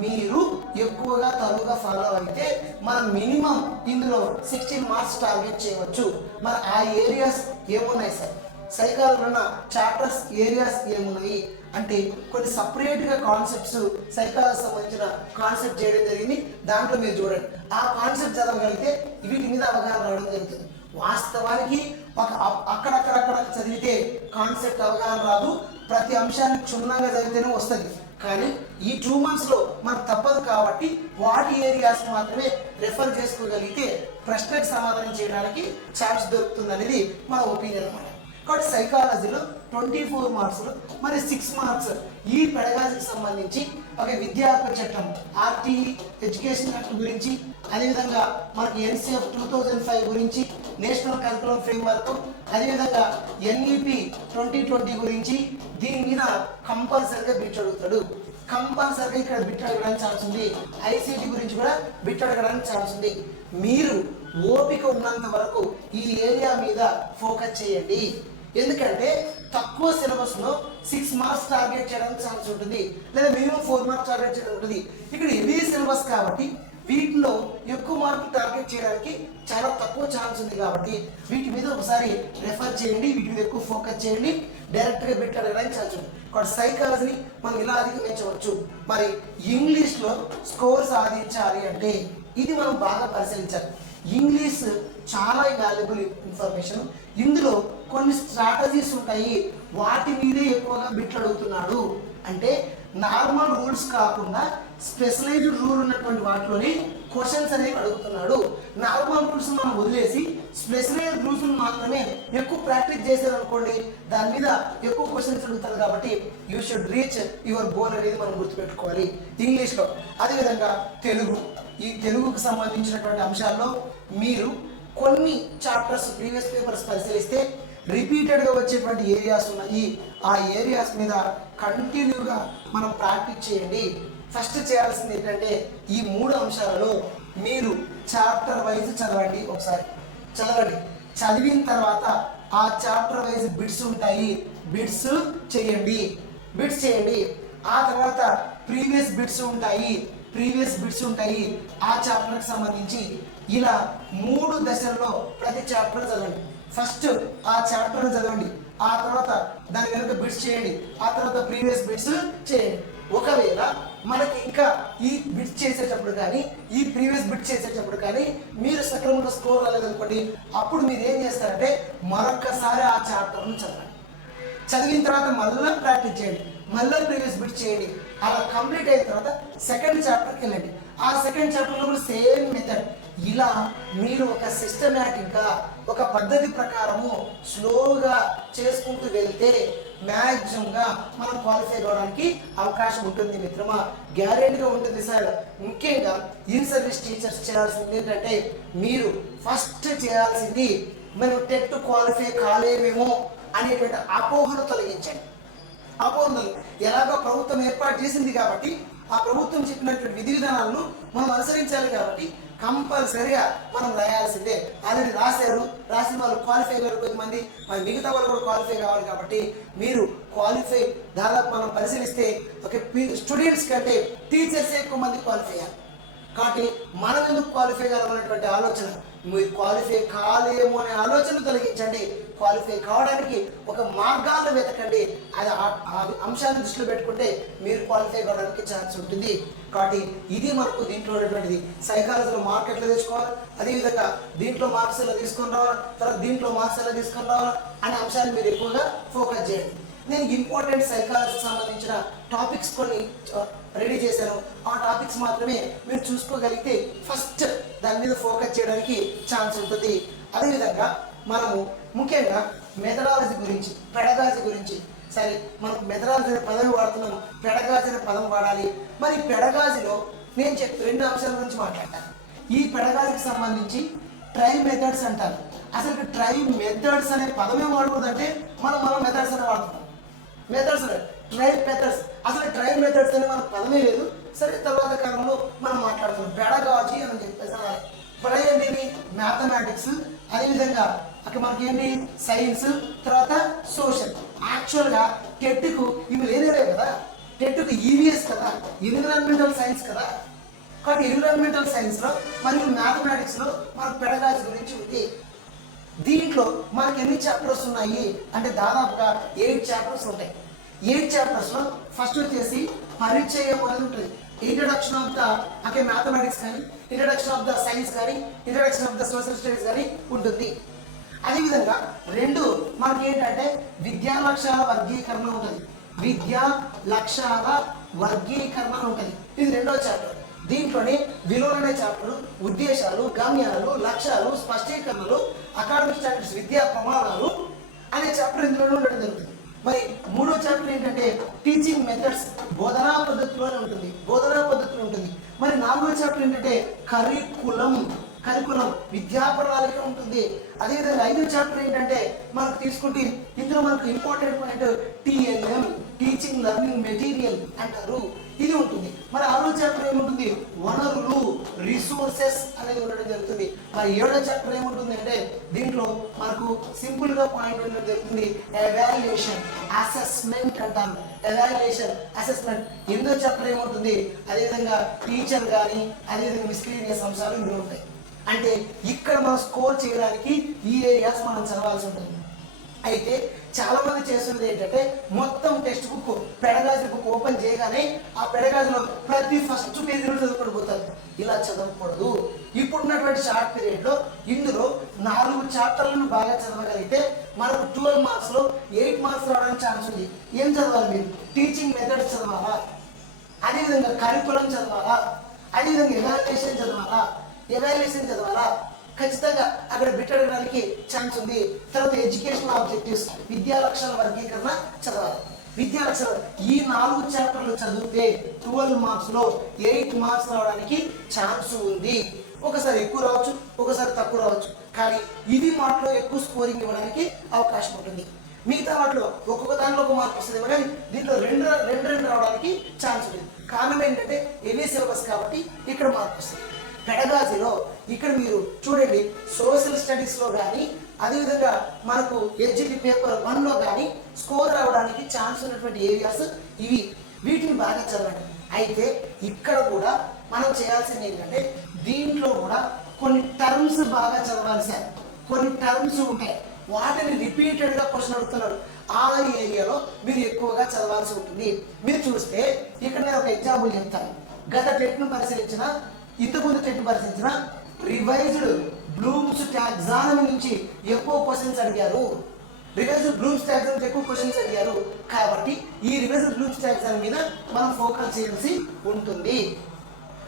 మీరు ఎక్కువగా తరువుగా ఫాలో అయితే మనం మినిమం ఇందులో 16 మార్క్స్ టార్గెట్ చేయవచ్చు. మరి ఆ ఏరియాస్ ఏమున్నాయి సార్? సైకాలజీలో ఉన్న చాప్టర్స్ ఏరియాస్ ఏమున్నాయి అంటే కొన్ని సపరేట్గా కాన్సెప్ట్స్ సైకాలజీ సంబంధించిన కాన్సెప్ట్ చేయడం జరిగింది. దాంట్లో మీరు చూడండి, ఆ కాన్సెప్ట్ చదవగలిగితే వీటి మీద అవగాహన రావడం జరుగుతుంది. వాస్తవానికి ఒక అక్కడక్కడ చదివితే కాన్సెప్ట్ అవగాహన రాదు, ప్రతి అంశాన్ని క్షుణ్ణంగా చదివితేనే వస్తుంది. కానీ ఈ 2 monthsలో మనకు తప్పదు కాబట్టి వాటి ఏరియాస్ మాత్రమే రెఫర్ చేసుకోగలిగితే ప్రశ్నకు సమాధానం చేయడానికి ఛాన్స్ దొరుకుతుంది అనేది మన ఒపీనియన్ అన్నమాట. కాబట్టి సైకాలజీలో 24 మార్క్స్లో మరి 6 మార్క్స్ ఈ పెడగాజీకి సంబంధించి ఒక విద్యా హక్కు చట్టం ఆర్టీఈ ఎడ్యుకేషన్ యాక్ట్ గురించి, అదేవిధంగా మనకి ఎన్సిఎఫ్ 2005 గురించి, నేషనల్ కరికులం ఫ్రేమ్వర్క్, అదేవిధంగా ఎన్ఈపి 2020 గురించి దీని మీద కంపల్సరీగా బిట్ అడుగుతాడు. కంపల్సరీగా ఇక్కడ బిట్ అడగడానికి ఛాన్స్ ఉంది. ఐసీటీ గురించి కూడా బిట్ అడగడానికి ఛాన్స్ ఉంది. మీరు ఓపిక ఉన్నంత వరకు ఈ ఏరియా మీద ఫోకస్ చేయండి. ఎందుకంటే తక్కువ సిలబస్లో 6 మార్క్స్ టార్గెట్ చేయడానికి ఛాన్స్ ఉంటుంది, లేదా మినిమం 4 మార్క్స్ టార్గెట్ చేయడం ఉంటుంది. ఇక్కడ హెవీ సిలబస్ కాబట్టి వీటిలో ఎక్కువ మార్కులు టార్గెట్ చేయడానికి చాలా తక్కువ ఛాన్స్ ఉంది. కాబట్టి వీటి మీద ఒకసారి రెఫర్ చేయండి, వీటి మీద ఎక్కువ ఫోకస్ చేయండి, డైరెక్ట్గా బిట్ అడగడానికి ఛాన్స్ ఉంది. కాబట్టి సైకాలజీని మనం ఇలా అధిగమించవచ్చు. మరి ఇంగ్లీష్లో స్కోర్ సాధించాలి అంటే ఇది మనం బాగా పరిశీలించాలి. ఇంగ్లీష్ చాలా వాల్యుబుల్ ఇన్ఫర్మేషన్. ఇందులో కొన్ని స్ట్రాటజీస్ ఉంటాయి, వాటి మీదే ఎక్కువగా బిట్లు అడుగుతున్నాడు. అంటే నార్మల్ రూల్స్ కాకుండా స్పెషలైజ్డ్ రూల్ ఉన్నటువంటి వాటిలోనే క్వశ్చన్స్ అనేవి అడుగుతున్నాడు. నార్మల్ రూల్స్ మనం వదిలేసి స్పెషలైజ్డ్ రూల్స్ మాత్రమే ఎక్కువ ప్రాక్టీస్ చేశారనుకోండి, దాని మీద ఎక్కువ క్వశ్చన్స్ అడుగుతారు. కాబట్టి you should reach your goal అనేది మనం గుర్తుపెట్టుకోవాలి ఇంగ్లీష్లో. అదేవిధంగా ఈ తెలుగుకు సంబంధించినటువంటి అంశాల్లో మీరు కొన్ని చాప్టర్స్ ప్రీవియస్ పేపర్స్ పరిశీలిస్తే రిపీటెడ్గా వచ్చేటువంటి ఏరియాస్ ఉన్నాయి. ఆ ఏరియాస్ మీద కంటిన్యూగా మనం ప్రాక్టీస్ చేయండి. ఫస్ట్ చేయాల్సింది ఏంటంటే ఈ 3 అంశాలలో మీరు చాప్టర్ వైజ్ చదవండి. ఒకసారి చదివిన తర్వాత ఆ చాప్టర్ వైజ్ బిట్స్ ఉంటాయి, బిట్స్ చేయండి. ఆ తర్వాత ప్రీవియస్ బిట్స్ ఉంటాయి ఆ చాప్టర్కి సంబంధించి. ఇలా 3 దశల్లో ప్రతి చాప్టర్ చదవండి. ఫస్ట్ ఆ చాప్టర్ చదవండి, ఆ తర్వాత దాని వెనుక బిట్స్ చేయండి, ఆ తర్వాత ప్రీవియస్ బిట్స్ చేయండి. ఒకవేళ మనకి ఇంకా ఈ బిట్స్ చేసేటప్పుడు కానీ ఈ ప్రీవియస్ బిట్స్ చేసేటప్పుడు కానీ మీరు సక్రమంగా స్కోర్ రాలేదనుకోండి, అప్పుడు మీరు ఏం చేస్తారంటే మరొకసారి ఆ చాప్టర్ను చదివిన తర్వాత మళ్ళీ ప్రాక్టీస్ చేయండి, మళ్ళీ ప్రీవియస్ బిట్స్ చేయండి. అలా కంప్లీట్ అయిన తర్వాత సెకండ్ చాప్టర్కి వెళ్ళండి. ఆ సెకండ్ చాప్టర్లో కూడా సేమ్ మెథడ్. ఇలా మీరు ఒక సిస్టమేటిక్గా ఒక పద్ధతి ప్రకారము స్లోగా చేసుకుంటూ వెళ్తే మ్యాక్సిమంగా మనం క్వాలిఫై అవ్వడానికి అవకాశం ఉంటుంది మిత్రమా, గ్యారెంటీగా ఉంటుంది సార్. ముఖ్యంగా ఇన్ సర్వీస్ టీచర్స్ చేయాల్సింది ఏంటంటే మీరు ఫస్ట్ చేయాల్సింది మేము టెట్ క్వాలిఫై కాలేమేమో అనేటువంటి అపోహను తొలగించండి. అపోహలు ఎలాగో ప్రభుత్వం ఏర్పాటు చేసింది కాబట్టి ఆ ప్రభుత్వం చెప్పినటువంటి విధి విధానాలను మనం అనుసరించాలి. కాబట్టి కంపల్సరీగా మనం రాయాల్సిందే. ఆల్రెడీ రాసిన వాళ్ళు క్వాలిఫై అయ్యారు కొద్దిమంది, మరి మిగతా వాళ్ళు కూడా క్వాలిఫై కావాలి. కాబట్టి మీరు క్వాలిఫై దాదాపు మనం పరిశీలిస్తే ఒక స్టూడెంట్స్ కంటే టీచర్సే ఎక్కువ మంది క్వాలిఫై అయ్యారు. కాబట్టి మనం ఎందుకు క్వాలిఫై కావాలనేటువంటి ఆలోచన, మీరు క్వాలిఫై కాలేమో అనే ఆలోచన తొలగించండి. క్వాలిఫై కావడానికి ఒక మార్గాలను వెతకండి. అది ఆ అంశాన్ని దృష్టిలో పెట్టుకుంటే మీరు క్వాలిఫై కావడానికి ఛాన్స్ ఉంటుంది. కాబట్టి ఇది మనకు దీంట్లో ఉన్నటువంటిది. సైకాలజీలో మార్క్ ఎట్లా తెచ్చుకోవాలి, అదేవిధంగా దీంట్లో మార్క్స్ ఎలా తీసుకొని రావాలి, తర్వాత దీంట్లో మార్క్స్ ఎలా తీసుకొని రావాలి అనే అంశాన్ని మీరు ఎక్కువగా ఫోకస్ చేయండి. నేను ఇంపార్టెంట్ సైకాలజీకి సంబంధించిన టాపిక్స్ కొన్ని రెడీ చేశాను. ఆ టాపిక్స్ మాత్రమే మీరు చూసుకోగలిగితే ఫస్ట్ దాని మీద ఫోకస్ చేయడానికి ఛాన్స్ ఉంటుంది. అదేవిధంగా మనము ముఖ్యంగా మెథడాలజీ గురించి, పెడగాజీ గురించి, సరే మనకు మెథడాలజీ అనే పదం వాడుతున్నాం, పెడగాజీ అనే పదం వాడాలి. మరి పెడగాజీలో నేను 2 అంశాల గురించి మాట్లాడతాను. ఈ పెడగాజీకి సంబంధించి ట్రై మెథడ్స్ అంటారు. అసలు ట్రై మెథడ్స్ అనే పదమే వాడకూడదంటే మనం మెథడ్స్ అనే వాడుతున్నాం. ట్రై మెథడ్స్ అసలు ట్రై మెథడ్స్ అని మన పదమే లేదు. సరే తర్వాత కాలంలో మనం మాట్లాడుతున్నాం పెడగాజీ అని చెప్పేసి. ట్రై అంటే మ్యాథమెటిక్స్, అదేవిధంగా అక్కడ మనకి ఏంటి సైన్స్, తర్వాత సోషల్. యాక్చువల్గా టెట్కు ఇవి లేనే కదా, టెట్కు ఈవీఎస్ కదా, ఎన్విరాన్మెంటల్ సైన్స్ కదా. కాబట్టి ఎన్విరాన్మెంటల్ సైన్స్లో మరియు మ్యాథమెటిక్స్లో మనకు పెడగాజీ గురించి ఉంది. దీంట్లో మనకి ఎన్ని చాప్టర్స్ ఉన్నాయి అంటే దాదాపుగా 8 చాప్టర్స్ ఉంటాయి. 8 చాప్టర్స్లో ఫస్ట్ వచ్చేసి పరిచయం అనేది ఉంటుంది. ఇంట్రడక్షన్ ఆఫ్ ద మ్యాథమెటిక్స్ కానీ, ఇంట్రడక్షన్ ఆఫ్ ద సైన్స్ కానీ, introduction of the social studies కానీ ఉంటుంది. అదేవిధంగా 2 మనకి ఏంటంటే విద్యా లక్ష్యాల వర్గీకరణ ఉంటుంది. విద్యా లక్ష్యాల వర్గీకరణ ఉంటుంది. ఇది 2వ చాప్టర్. దీంట్లోనే విలువలు అనే చాప్టర్, ఉద్దేశాలు, గమ్యాలు, లక్ష్యాలు, స్పష్టీకరణలు, అకాడమిక్ స్టాండర్డ్స్, విద్యా ప్రమాణాలు అనే చాప్టర్ ఇందులో ఉండడం జరుగుతుంది. మరి 3వ చాప్టర్ ఏంటంటే టీచింగ్ మెథడ్స్, బోధనా పద్ధతిలోనే ఉంటుంది, బోధనా పద్ధతులు ఉంటుంది. మరి 4వ చాప్టర్ ఏంటంటే కరికులం విద్యా ప్రణాళిక ఉంటుంది. అదేవిధంగా 5వ చాప్టర్ ఏంటంటే మనకు తీసుకుంటే ఇందులో మనకు important point TLM, teaching learning material అంటారు, ఇది ఉంటుంది. మరి 6వ చాప్టర్ ఏముంటుంది, వనరులు, రిసోర్సెస్ అనేది ఉండడం జరుగుతుంది. మరి 7వ చాప్టర్ ఏముంటుంది అంటే దీంట్లో మనకు సింపుల్ గా పాయింట్ ఉండడం జరుగుతుంది, ఎవాల్యుయేషన్, అసెస్మెంట్ అంటారు. Evaluation, assessment. 8వ చాప్టర్ ఏముంటుంది, అదేవిధంగా టీచర్ కానీ, అదేవిధంగా మిస్లీనియస్ అంశాలు ఇందులో ఉంటాయి. అంటే ఇక్కడ మనం స్కోర్ చేయడానికి ఈ ఏరియాస్ మనం చదవాల్సి ఉంటుంది. అయితే చాలా మంది చేస్తున్నది ఏంటంటే మొత్తం text book, pedagogy book open చేయగానే ఆ పెడగాజీలో ప్రతి ఫస్ట్ పేజీలో చదువుకొని పోతారు. ఇలా చదవకూడదు. ఇప్పుడున్నటువంటి షార్ట్ పీరియడ్లో ఇందులో 4 చాప్టర్లను బాగా చదవగలిగితే మనకు 12 మార్క్స్లో 8 మార్క్స్ రావడానికి ఛాన్స్ ఉంది. ఏం చదవాలి మీరు? టీచింగ్ మెథడ్స్ చదవాలా, అదేవిధంగా కరికులం చదవాలా, అదేవిధంగా ఎవాల్యుయేషన్ చదవాలా, ఖచ్చితంగా అక్కడ బిట్ అడగడానికి ఛాన్స్ ఉంది. తర్వాత ఎడ్యుకేషనల్ ఆబ్జెక్టివ్స్, విద్యా లక్ష్యాల వర్గీకరణ చదవాలి. విద్యా లక్ష్యాలు ఈ 4 చాప్టర్లు చదివితే 12 మార్క్స్లో 8 మార్క్స్ రావడానికి ఛాన్స్ ఉంది. ఒకసారి ఎక్కువ రావచ్చు, ఒకసారి తక్కువ రావచ్చు, కానీ ఇది మాటలో ఎక్కువ స్కోరింగ్ ఇవ్వడానికి అవకాశం ఉంటుంది. మిగతా వాటిలో ఒక్కొక్క దానిలో ఒక మార్క్ వస్తుంది, కానీ దీంట్లో రెండు రావడానికి ఛాన్స్ ఉంది. కారణం ఏంటంటే హెవీ సిలబస్ కాబట్టి ఇక్కడ మార్క్ వస్తుంది. పెడగాజీలో ఇక్కడ మీరు చూడండి, సోషల్ స్టడీస్లో కానీ, అదేవిధంగా మనకు ఎడ్జిటి పేపర్ 1లో కానీ స్కోర్ రావడానికి ఛాన్స్ ఉన్నటువంటి ఏరియాస్ ఇవి. వీటిని బాగా చదవండి. అయితే ఇక్కడ కూడా మనం చేయాల్సింది ఏంటంటే దీంట్లో కూడా కొన్ని టర్మ్స్ బాగా చదవాలి సార్. కొన్ని టర్మ్స్ ఉంటాయి, వాటిని రిపీటెడ్గా క్వశ్చన్ అడుగుతున్నాడు. ఆ ఏరియాలో మీరు ఎక్కువగా చదవాల్సి ఉంటుంది. మీరు చూస్తే ఇక్కడ నేను ఒక ఎగ్జాంపుల్ చెప్తాను. గత టెట్ను పరిశీలించిన, ఇంతకుముందు టెట్ పరిశీలించిన రివైజ్డ్ బ్లూమ్స్ టాక్సానమీ నుంచి ఎక్కువ క్వశ్చన్స్ అడిగారు. రివైజ్డ్ బ్లూమ్స్ టాక్సానమీ ఎక్కువ క్వశ్చన్స్ అడిగారు కాబట్టి ఈ రివైజ్డ్ బ్లూమ్స్ టాక్సానమీ మీద మనం ఫోకస్ చేయాల్సి ఉంటుంది.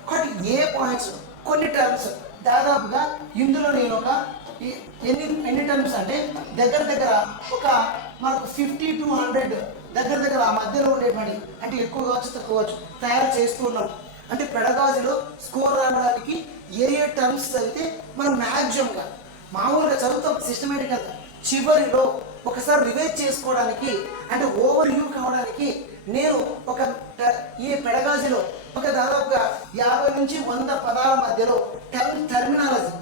కాబట్టి ఏ పాయింట్స్, కొన్ని టర్మ్స్ దాదాపుగా ఇందులో నేను ఒక ఎన్ని టర్మ్స్ అంటే దగ్గర ఒక మనకు 50 to 100 దగ్గర ఆ మధ్యలో ఉండేటువంటి, అంటే ఎక్కువ కావచ్చు తక్కువ కావచ్చు, తయారు చేస్తున్నాం. అంటే పెడగాజీలో స్కోర్ రావడానికి ఏ టర్మ్స్ చదివితే మనం మ్యాక్సిమంగా మామూలుగా చదువుతాం సిస్టమేటిక్గా, చివరిలో ఒకసారి రివైజ్ చేసుకోవడానికి, అంటే ఓవర్ వ్యూ కావడానికి నేను ఈ పెడగాజీలో ఒక దాదాపుగా 50 నుంచి 100 పదాల మధ్యలో టర్మినాలజీ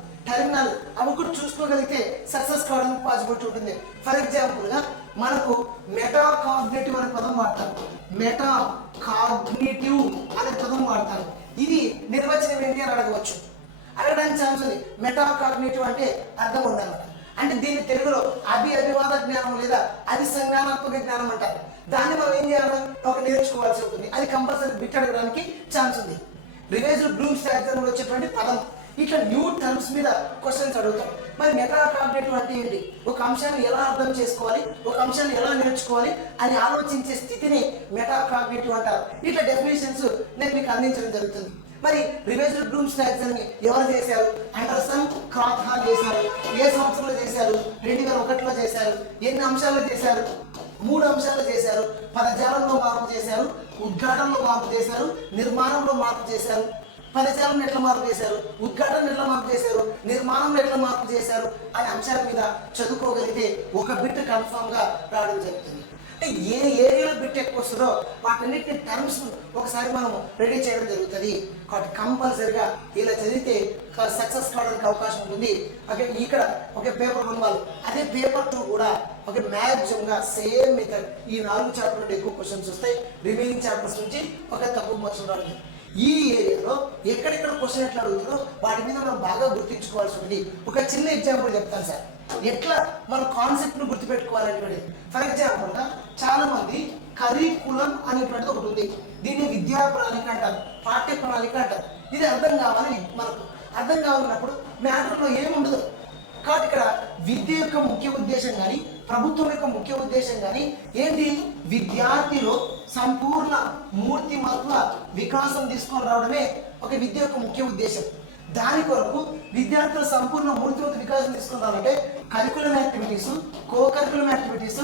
అవి కూడా చూసుకోగలిగితే సక్సెస్ కావడానికి పాసిబిలిటీ ఉంటుంది. ఫర్ ఎగ్జాంపుల్గా మనకు మెటా కాగ్నిటివ్ అనే పదం వాడతారు. మెటా కాగ్నిటివ్ అనే పదం వాడతారు. ఇది నిర్వచనం ఏంటి అని అడగడానికి ఛాన్స్ ఉంది. మెటా కాగ్నిటివ్ అంటే అర్థం ఉందన్నమాట. అంటే దీన్ని తెలుగులో అభివాద జ్ఞానం లేదా సంజ్ఞానాత్మక జ్ఞానం అంటారు. దాన్ని మనం ఏం చేయాలి, ఒక నేర్చుకోవాల్సి ఉంటుంది. అది కంపల్సరీ బిట్ అడగడానికి ఛాన్స్ ఉంది. రివైజ్డ్ బ్లూమ్స్ టాక్సానమీలో వచ్చేటువంటి పదం. ఇట్లా న్యూ టర్మ్స్ మీద క్వశ్చన్స్ అడుగుతాం. మరి మెటా కాగ్నిటివ్ అంటే ఏంటి? ఒక అంశాన్ని ఎలా అర్థం చేసుకోవాలి, ఒక అంశాన్ని ఎలా నేర్చుకోవాలి అని ఆలోచించే స్థితిని మెటా కాగ్నిటివ్ అంటారు. ఇట్లా డెఫినేషన్స్ నేను మీకు అందించడం జరుగుతుంది. మరి రివైజ్డ్ బ్లూమ్స్ టాక్సానమీ ఎవరు చేశారు? అండర్సన్, క్రాత్హాల్ చేశారు. ఏ సంవత్సరంలో చేశారు? 2001లో చేశారు. ఎన్ని అంశాల్లో చేశారు? 3 అంశాలు చేశారు. పదజాలంలో మార్పు చేశారు, ఉద్ఘాటనలో మార్పు చేశారు, నిర్మాణంలో మార్పు చేశారు. పదజాలం ఎట్లా మార్పు చేశారు, ఉద్ఘాటన ఎట్లా మార్పు చేశారు, నిర్మాణంలో ఎట్లా మార్పు చేశారు అనే అంశాల మీద చదువుకోగలిగితే ఒక బిట్ కన్ఫామ్గా రావడం జరుగుతుంది. అంటే ఏ ఏరియాలో బిట్ ఎక్కువ వస్తుందో వాటన్నిటిని టర్మ్స్ ఒకసారి మనం రెడీ చేయడం జరుగుతుంది. కాబట్టి కంపల్సరిగా ఇలా చదివితే సక్సెస్ కావడానికి అవకాశం ఉంటుంది. ఓకే, ఇక్కడ ఓకే పేపర్ 1 వాళ్ళు అదే పేపర్ 2 కూడా ఓకే మ్యాక్సిమంగా సేమ్ మెథడ్ ఈ 4 చాప్టర్ నుండి ఎక్కువ క్వశ్చన్స్ వస్తాయి, రిమైనింగ్ చాప్టర్స్ నుంచి ఒక తక్కువ క్వశ్చన్ రావాలి. ఈ ఏరియాలో ఎక్కడెక్కడ క్వశ్చన్ ఎట్లా అడుగుతారో వాటి మీద మనం బాగా గుర్తించుకోవాల్సి ఉంటుంది. ఒక చిన్న ఎగ్జాంపుల్ చెప్తాను సార్, ఎట్లా మన కాన్సెప్ట్ను గుర్తుపెట్టుకోవాలనేది. ఫర్ ఎగ్జాంపుల్గా చాలా మంది కరికులం అనేటువంటిది ఒకటి ఉంది. దీన్ని విద్యా ప్రణాళిక అంటారు, పాఠ్య ప్రణాళిక అంటారు. ఇది అర్థం కావాలని మనకు అర్థం కావాలన్నప్పుడు మ్యాటర్లో ఏముండదు. కాబట్టి ఇక్కడ విద్య యొక్క ముఖ్య ఉద్దేశం కానీ ప్రభుత్వం యొక్క ముఖ్య ఉద్దేశం కానీ ఏంటి, విద్యార్థిలో సంపూర్ణ మూర్తిమత్వ వికాసం తీసుకొని రావడమే ఒక విద్య యొక్క ముఖ్య ఉద్దేశం. దాని కొరకు విద్యార్థుల సంపూర్ణ మూర్తిమత్వ వికాసం తీసుకొని రావాలంటే curriculum activities, co curriculum activities,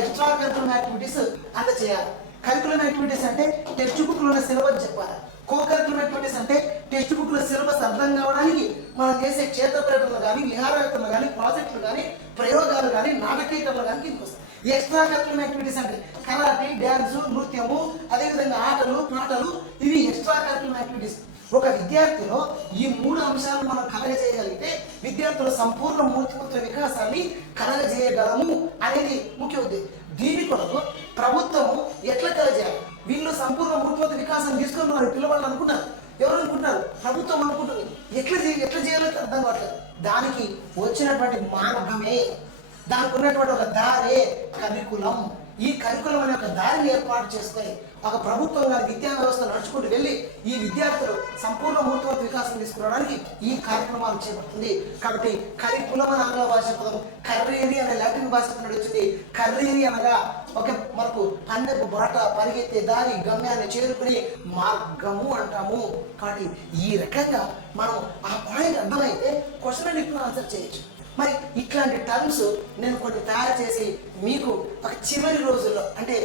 extra curriculum activities అందచేయాలి. కరికులం యాక్టివిటీస్ అంటే టెక్స్ట్ బుక్లో ఉన్న సిలబస్ చెప్పాలి. కో కరికులం యాక్టివిటీస్ అంటే టెక్స్ట్ బుక్లో సిలబస్ అర్థం కావడానికి మనం చేసే క్షేత్ర పర్యటనలు కానీ, విహారయాత్రలు కానీ, ప్రాజెక్టులు కానీ, ప్రయోగాలు కానీ, నాటకీకరణలు కానీ కిందకు వస్తాయి. ఎక్స్ట్రా కరికులం యాక్టివిటీస్ అంటే కరాటే, డ్యాన్సు, నృత్యము, అదేవిధంగా ఆటలు, పాటలు, ఇవి ఎక్స్ట్రా కరికులం యాక్టివిటీస్. ఒక విద్యార్థిలో ఈ 3 అంశాలు మనం కలగజేయగలిగితే విద్యార్థుల సంపూర్ణ మూర్తిమత్వ వికాసాన్ని కలగజేయగలము అనేది ముఖ్య ఉద్దేశం. దీని కొరకు ప్రభుత్వము ఎట్లా కలగజేయాలి, వీళ్ళు సంపూర్ణ మూర్తిమత్వ వికాసం తీసుకొని వారు పిల్లవాళ్ళు అనుకుంటారు. ఎవరు అనుకుంటారు, ప్రభుత్వం అనుకుంటుంది. ఎట్లా చేయాలో అర్థం కావట్లేదు. దానికి వచ్చినటువంటి మార్గమే, దానికి ఉన్నటువంటి ఒక దారే కరికులం. ఈ కరికులం అనే ఒక దారిని ఏర్పాటు చేసుకొని ఒక ప్రభుత్వం గారి విద్యా వ్యవస్థ నడుచుకుంటూ వెళ్ళి ఈ విద్యార్థులు సంపూర్ణ మూర్తిమత్వ వికాసం తీసుకురావడానికి ఈ కార్యక్రమాలు చేపడుతుంది. కాబట్టి కరికులం అనే ఆంగ్ల భాష పదం కర్రేరి అనే లాటిన్ భాష నుండి వచ్చింది. కర్రేరి అనగా ఒక మనకు అన్నపు బాట, పరిగెత్తే దారి, గమ్యాన్ని చేరుకునే మార్గము అంటాము. కాబట్టి ఈ రకంగా మనం ఆ పాయింట్ అర్థమైతే క్వశ్చన్ ఇప్పుడు ఆన్సర్ చేయొచ్చు. మరి ఇట్లాంటి టర్మ్స్ నేను కొన్ని తయారు చేసి మీకు ఒక చివరి రోజుల్లో అంటే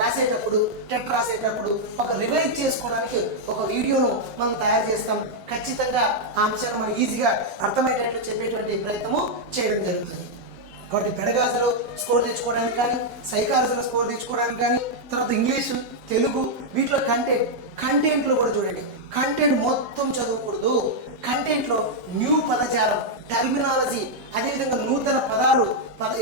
రాసేటప్పుడు, టెట్ రాసేటప్పుడు ఒక రివైజ్ చేసుకోవడానికి ఒక వీడియోను మనం తయారు చేస్తాం. ఖచ్చితంగా ఆ అంశాన్ని మనం ఈజీగా అర్థమయ్యేటట్లు చెప్పేటువంటి ప్రయత్నము చేయడం జరుగుతుంది. కాబట్టి పెడగాజులో స్కోర్ తెచ్చుకోవడానికి కానీ, సైకాలజీలో స్కోర్ తెచ్చుకోవడానికి కానీ, తర్వాత ఇంగ్లీషు, తెలుగు వీటిలో కంటెంట్లో కూడా చూడండి. కంటెంట్ మొత్తం చదవకూడదు. కంటెంట్లో న్యూ పదజాలం, టర్మినాలజీ, అదేవిధంగా నూతన పదాలు,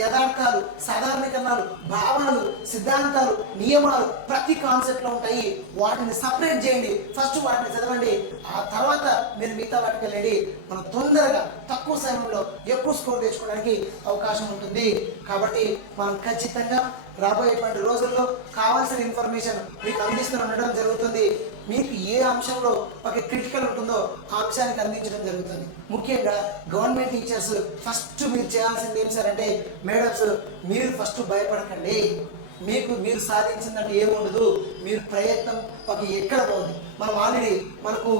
యథార్థాలు, సాధారణీకరణాలు, భావనలు, సిద్ధాంతాలు, నియమాలు ప్రతి కాన్సెప్ట్లో ఉంటాయి. వాటిని సపరేట్ చేయండి. ఫస్ట్ వాటిని చదవండి, ఆ తర్వాత మీరు మిగతా వాటికి వెళ్ళండి. మనం తొందరగా తక్కువ సమయంలో ఎక్కువ స్కోర్ తెచ్చుకోవడానికి అవకాశం ఉంటుంది. కాబట్టి మనం ఖచ్చితంగా రాబోయేటువంటి రోజుల్లో కావాల్సిన ఇన్ఫర్మేషన్ మీకు అందిస్తూ ఉండడం జరుగుతుంది. మీకు ఏ అంశంలో ఒక క్రిటికల్ ఉంటుందో ఆ అంశానికి అందించడం జరుగుతుంది. ముఖ్యంగా గవర్నమెంట్ టీచర్స్ ఫస్ట్ మీరు చేయాల్సింది ఏం సార్ అంటే, మేడమ్స్ మీరు ఫస్ట్ భయపడకండి. మీరు సాధించినట్టు ఏముండదు. మీరు ప్రయత్నం ఒక ఎక్కడ పోతుంది. మనం ఆల్రెడీ మనకు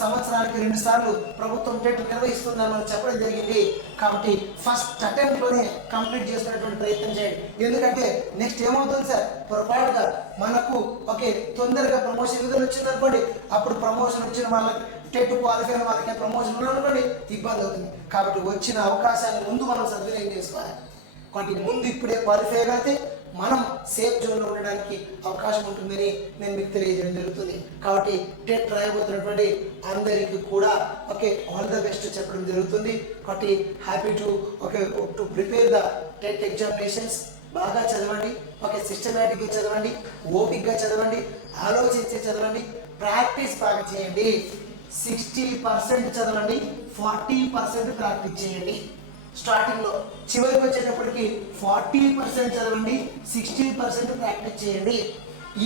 సంవత్సరానికి 2 సార్లు ప్రభుత్వం టెట్ నిర్వహిస్తుందని మనం చెప్పడం జరిగింది. కాబట్టి ఫస్ట్ అటెంప్ట్లోనే కంప్లీట్ చేసుకునేటువంటి ప్రయత్నం చేయండి. ఎందుకంటే నెక్స్ట్ ఏమవుతుంది సార్, పొరపాటుగా మనకు ఓకే తొందరగా ప్రమోషన్ విధులు వచ్చిందనుకోండి, అప్పుడు ప్రమోషన్ వచ్చిన వాళ్ళకి టెట్ క్వాలిఫై అయిన వాళ్ళకి ప్రమోషన్ ఉన్నారనుకోండి ఇబ్బంది అవుతుంది. కాబట్టి వచ్చిన అవకాశాన్ని ముందు మనం సద్వినియోగం చేసుకోవాలి. కాబట్టి ముందు ఇప్పుడే క్వాలిఫై అయితే మనం సేఫ్ జోన్లో ఉండడానికి అవకాశం ఉంటుందని నేను మీకు తెలియజేయడం జరుగుతుంది. కాబట్టి టెట్ రాయబోతున్నటువంటి అందరికీ కూడా ఓకే ఆల్ ద బెస్ట్ చెప్పడం జరుగుతుంది. కాబట్టి happy to prepare the TET examinations. బాగా చదవండి, ఓకే సిస్టమేటిక్గా చదవండి, ఓపిక్గా చదవండి, ఆలోచించి చదవండి, ప్రాక్టీస్ బాగా చేయండి. 60% చదవండి, 40% ప్రాక్టీస్ చేయండి. స్టార్టింగ్లో చివరికి వచ్చేటప్పటికి 40% చదవండి, 60% ప్రాక్టీస్ చేయండి.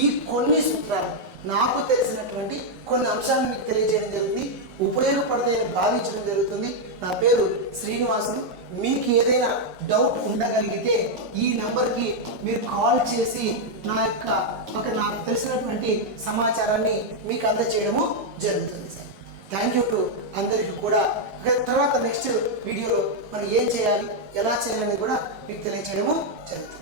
ఈ కొన్ని సూత్రాలు నాకు తెలిసినటువంటి కొన్ని అంశాలను మీకు తెలియజేయడం జరుగుతుంది, ఉపయోగపడతాయని భావించడం జరుగుతుంది. నా పేరు శ్రీనివాసులు. మీకు ఏదైనా డౌట్ ఉండగలిగితే ఈ నెంబర్కి మీరు కాల్ చేసి నాకు తెలిసినటువంటి సమాచారాన్ని మీకు అందజేయడము జరుగుతుంది సార్. థ్యాంక్ యూ టు అందరికీ కూడా. తర్వాత నెక్స్ట్ వీడియోలో మనం ఏం చేయాలి, ఎలా చేయాలని కూడా మీకు తెలియజేయడము జరుగుతుంది.